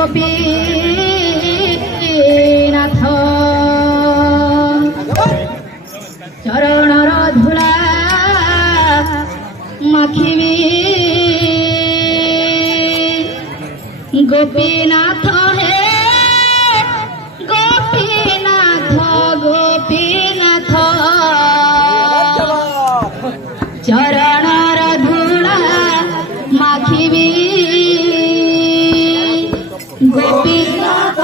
ଗୋପୀନାଥ ଚରଣର ଧୂଳା ମାଖିବି ଗୋପୀନାଥ ହେ ଗୋପୀନାଥ ଗୋପୀନାଥ ଚରଣର ଧୂଳା ମାଖିବି ଗୋପୀନାଥ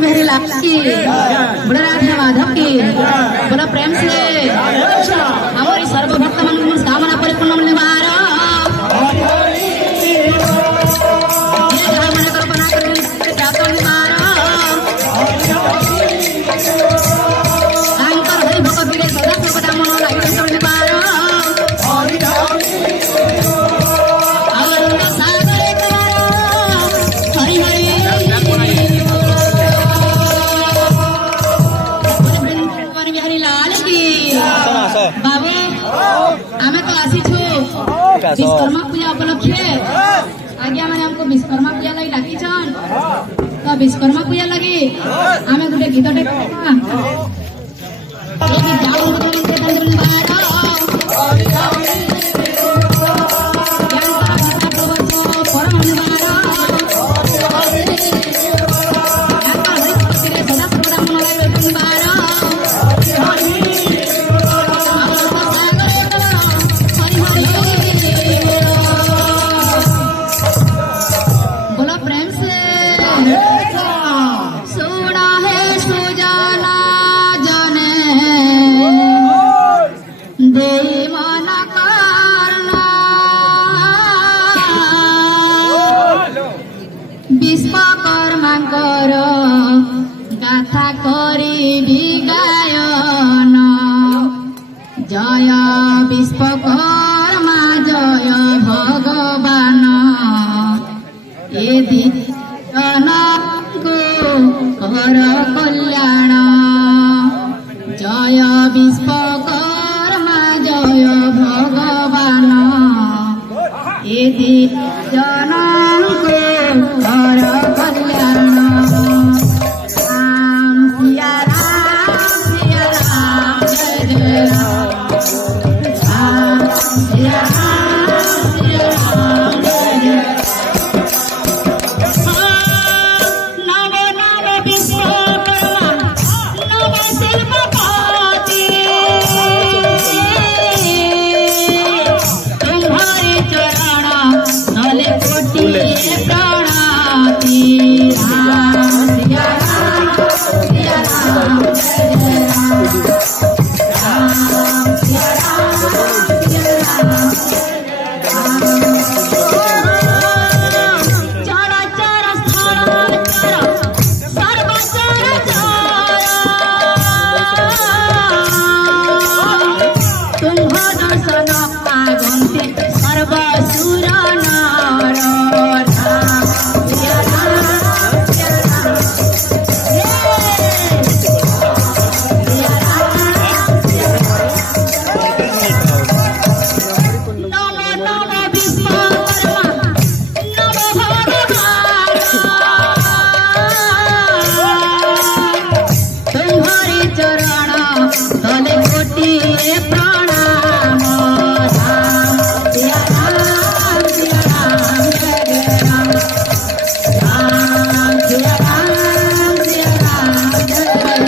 मेरे लाल की बड़ा राधा माधव की बोला प्रेम से हमारी सर्वभक्त मनोकामना परिपूर्ण निवार कल्पना कर हरि भगत सदा सर्वदा मन लगे निवार बाबू आमे तो आसीछु विश्वकर्मा पूजा उपलक्षे आज्ञा माने हमको विश्वकर्मा पूजा लगी डाकी छन तो विश्वकर्मा पूजा लगी आमे गुटे गीतटे गाइबा ए गीत जाऊ गुटे तंद्रन बारा গাথা করিবি গায়ন জয় বিশ্বকর্মা জয় ভগবান এ দিনকু কর কল্যাণ জয় বিশ্বকর্মা জয় ভগবান এ দিনকু কর কল্যাণ রাম সিয়া রাম জয় জয় রাম রাম সিয়া রাম জয় জয় নব নব বিশ্বকর্মা নব শিল্পপতি तुम्हारे चरण तले कोटि प्रणाति राम सिया राम सिया राम जय जय राम राम सिया राम सिया राम चरा चरा स्थल चरा सर्व चर तुम्ह दर्शन आगन्ते सर्व सुर नर राम सिया राम सिया राम सिया राम सिया नम नम विश्वकर्मा नम भगवान तुम्हारे चरण तले कोटि प्रणाम राम सिया राम जय जय राम राम सिया राम जय जय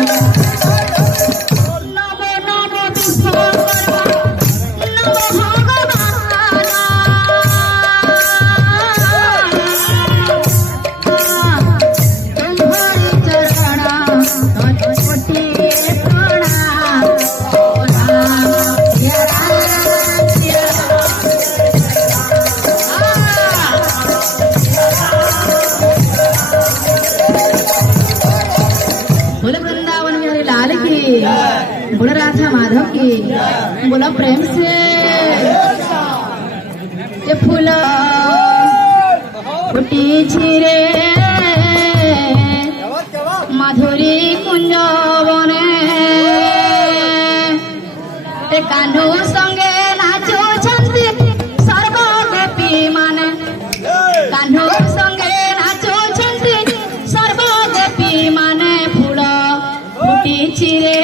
नम नम विश्वकर्मा नम भगवान तुम्हारे चरण तले कोटि प्रणाम राम सिया राम सिया बोलो वृंदावन बिहारी लाल की बोलो राधा माधव की बोलो प्रेम से ये फूल फुटी छिरे माधुरी कुंज बने ते कान्हू संगे नाचुछन्ति सर्व गोपी माने कान्हू संगे नाचुछन्ति सर्व गोपी माने फूल फुटिछि रे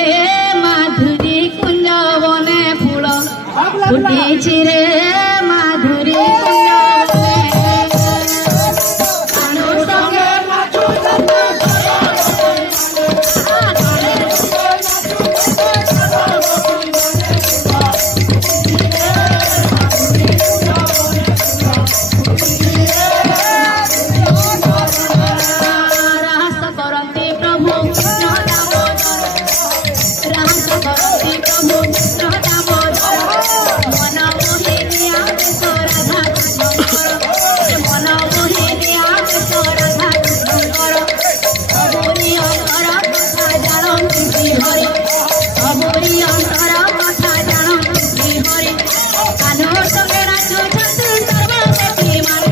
माधुरी कुंज बने फूल फुटिछि रे माधुरी कुंज बने कान्हू संगे रहस करन्ति प्रभु रहस करन्ति प्रभु मन मोहिनिया राधा मन मोहिनिया राधा अबोरी अंतर कथा जानन्ति हरि अबोरी अंतर कथा जानन्ति हरि कान्हो संगे नाचुछन्ति सर्व गोपी माने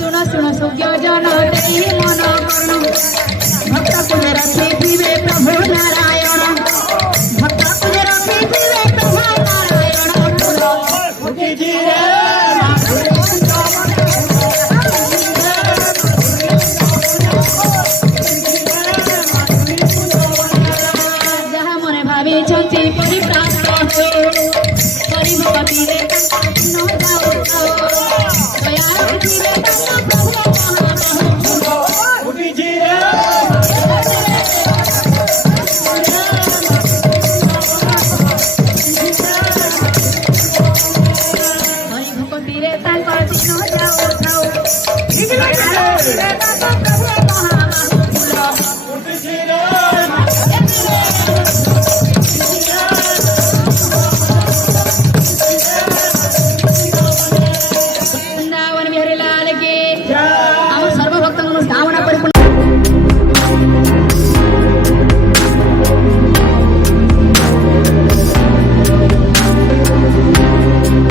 सुन सुन सुज्ञ जन देई मन कर्ण भक्त कुज रखिथिबे प्रभु नारायण भक्त कुज रखिथिबे प्रभु नारायण जहाँ मने भाविछन्ति परिप्राप्त परिभवतिरे न जाऊ दयारुथिरे प्रभु हरिभक्तिरे तांकर दिन जाऊ